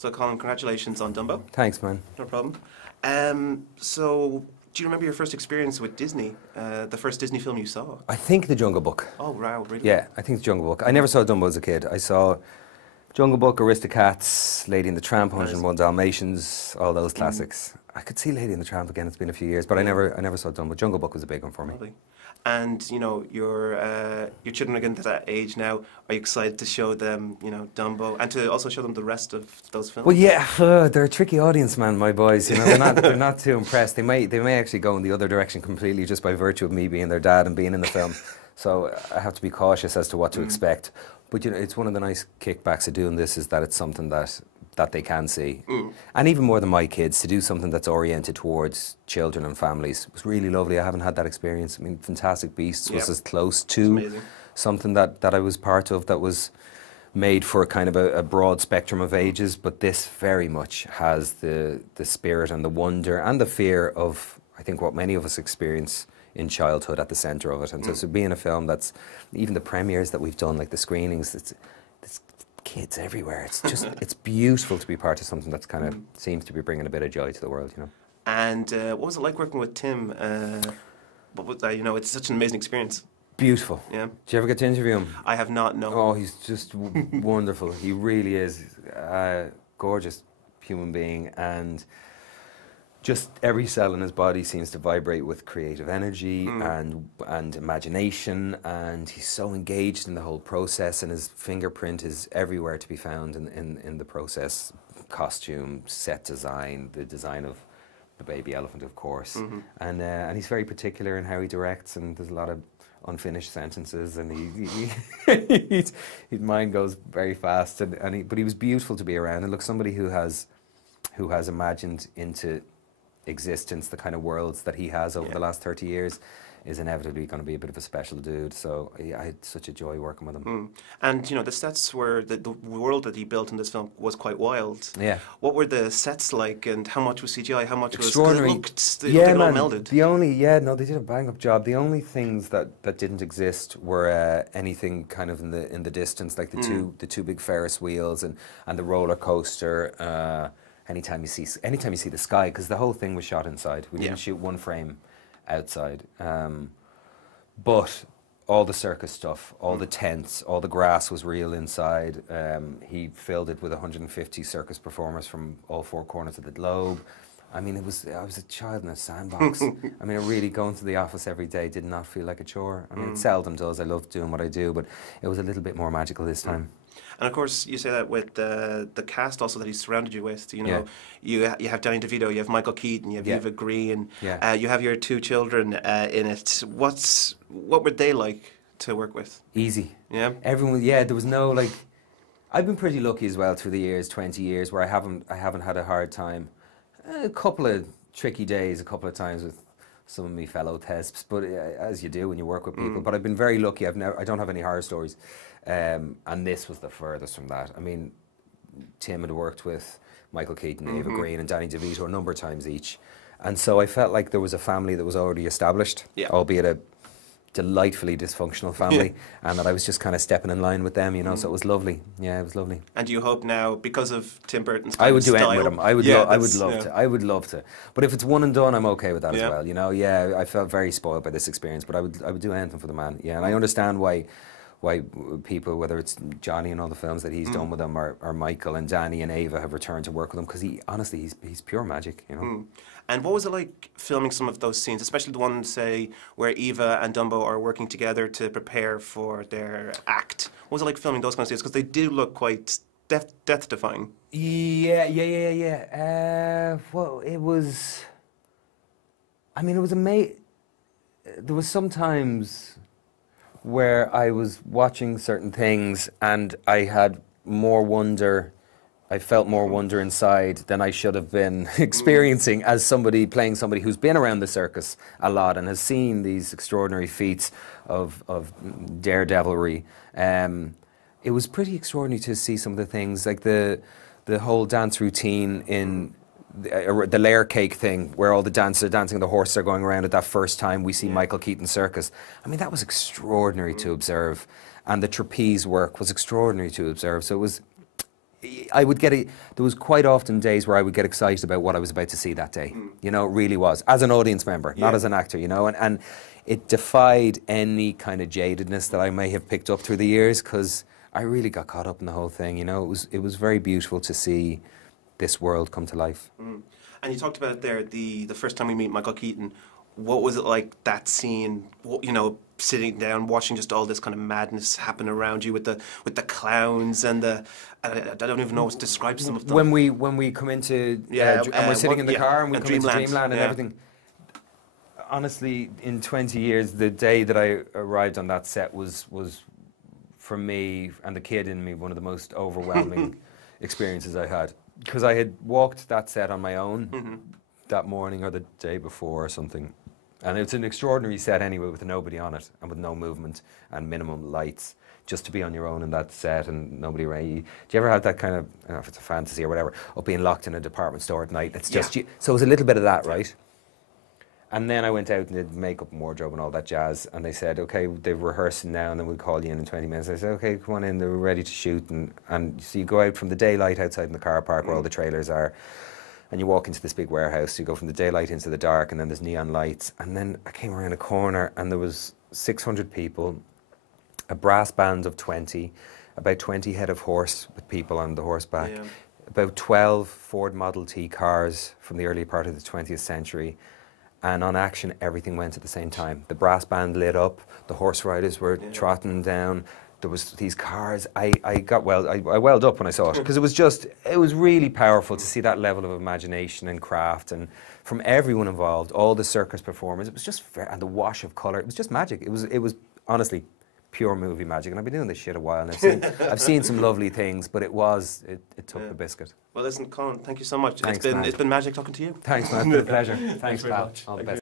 So, Colin, congratulations on Dumbo. Thanks, man. No problem. So, do you remember your first experience with Disney? The first Disney film you saw? I think The Jungle Book. Oh, wow, really? Yeah, I think The Jungle Book. I never saw Dumbo as a kid. I saw Jungle Book, Aristocats, Lady and the Tramp, 101 Dalmatians, all those classics. I could see Lady and the Tramp again. It's been a few years, but I never saw Dumbo. Jungle Book was a big one for me. Lovely. And you know your children are getting to that age now. Are you excited to show them, you know, Dumbo, and to also show them the rest of those films? Well, yeah, they're a tricky audience, man. My boys, you know, they're not too impressed. They may actually go in the other direction completely just by virtue of me being their dad and being in the film. So I have to be cautious as to what to expect. But you know, it's one of the nice kickbacks of doing this is that it's something that they can see. And even more than my kids, to do something that's oriented towards children and families was really lovely. I haven't had that experience. I mean, Fantastic Beasts was as close to something that I was part of that was made for kind of a broad spectrum of ages, but this very much has the spirit and the wonder and the fear of, I think, what many of us experience in childhood at the centre of it. And so being a film that's, even the premieres that we've done, like the screenings, it's kids everywhere. It's just, it's beautiful to be part of something that's kind of seems to be bringing a bit of joy to the world, you know. And what was it like working with Tim? What was that? You know, it's such an amazing experience. Beautiful. Yeah. Did you ever get to interview him? I have not, no. Oh, he's just wonderful. He really is a gorgeous human being, and just every cell in his body seems to vibrate with creative energy and imagination, and he's so engaged in the whole process, and his fingerprint is everywhere to be found in the process. Costume, set design, the design of the baby elephant, of course. And he's very particular in how he directs, and there's a lot of unfinished sentences, and his mind goes very fast, but he was beautiful to be around. And look, somebody who has imagined into existence the kind of worlds that he has over the last 30 years is inevitably going to be a bit of a special dude. So I had such a joy working with him. And you know, the sets were, the world that he built in this film was quite wild. Yeah. What were the sets like, and how much was CGI, how much extraordinary. Was it looked all melded? They did a bang up job. The only things that didn't exist were anything kind of in the distance, like the two big Ferris wheels and the roller coaster. Anytime you see the sky, because the whole thing was shot inside. We didn't shoot one frame outside. But all the circus stuff, all the tents, all the grass was real inside. He filled it with 150 circus performers from all four corners of the globe. I mean, I was a child in a sandbox. I mean, really going to the office every day did not feel like a chore. I mean, it seldom does. I love doing what I do, but it was a little bit more magical this time. And of course, you say that with the cast also that he surrounded you with. You know, you have Danny DeVito, you have Michael Keaton, you have Eva Green, you have your two children in it. What were they like to work with? Easy. Yeah. Everyone. Yeah, there was no like. I've been pretty lucky as well through the years, 20 years, where I haven't had a hard time. A couple of tricky days, a couple of times with some of my fellow thesps, but as you do when you work with people. But I've been very lucky. I don't have any horror stories. And this was the furthest from that. I mean, Tim had worked with Michael Keaton, Eva Green and Danny DeVito a number of times each. And so I felt like there was a family that was already established, albeit a delightfully dysfunctional family, and that I was just kind of stepping in line with them, you know, so it was lovely. Yeah, it was lovely. And do you hope now, because of Tim Burton's I would do style, anything with him. I would love to. But if it's one and done, I'm okay with that as well, you know. Yeah, I felt very spoiled by this experience, but I would do anything for the man. Yeah, and I understand why people, whether it's Johnny and all the films that he's done with them, or Michael and Danny and Ava have returned to work with him, because he's pure magic, you know. And what was it like filming some of those scenes, especially the one, say, where Eva and Dumbo are working together to prepare for their act? What was it like filming those kind of scenes? Because they do look quite death-defying. Yeah. Well, it was... I mean, it was amazing. There was sometimes where I was watching certain things and I had more wonder... I felt more wonder inside than I should have been experiencing as somebody playing somebody who's been around the circus a lot and has seen these extraordinary feats of daredevilry. It was pretty extraordinary to see some of the things, like the whole dance routine in the layer cake thing, where all the dancers are dancing, the horses are going around at that first time we see Michael Keaton circus. I mean, that was extraordinary to observe, and the trapeze work was extraordinary to observe. So I would get there was quite often days where I would get excited about what I was about to see that day. You know, it really was, as an audience member, not as an actor, you know, and it defied any kind of jadedness that I may have picked up through the years, because I really got caught up in the whole thing, you know. It was very beautiful to see this world come to life. And you talked about it there, the first time we meet Michael Keaton. What was it like, that scene, you know, sitting down, watching just all this kind of madness happen around you with the clowns and I don't even know what to describe some of them. When we come into, and we're sitting in the car and we come into Dreamland and everything. Honestly, in 20 years, the day that I arrived on that set was for me and the kid in me one of the most overwhelming experiences I had. Because I had walked that set on my own that morning or the day before or something. And it's an extraordinary set anyway, with nobody on it and with no movement and minimum lights, just to be on your own in that set and nobody around you. Do you ever have that kind of, I don't know if it's a fantasy or whatever, of being locked in a department store at night? It's just you. So it was a little bit of that, right? And then I went out and did makeup and wardrobe and all that jazz, and they said, okay, they're rehearsing now and then we'll call you in 20 minutes. I said, okay, come on in, they're ready to shoot. And so you go out from the daylight outside in the car park where all the trailers are, and you walk into this big warehouse. You go from the daylight into the dark, and then there's neon lights. And then I came around a corner and there was 600 people, a brass band of 20, about 20 head of horse with people on the horseback, about 12 Ford Model T cars from the early part of the 20th century. And on Action, everything went at the same time. The brass band lit up, the horse riders were trotting down, there was these cars. I welled up when I saw it, because it was really powerful to see that level of imagination and craft, and from everyone involved, all the circus performers. It was just and the wash of colour. It was just magic. It was honestly pure movie magic. And I've been doing this shit a while, and I've seen some lovely things, but it took the biscuit. Well, listen, Colin, thank you so much. Thanks, it's been magic talking to you. Thanks, man. It's been a pleasure. Thanks, very pal. much. All the best.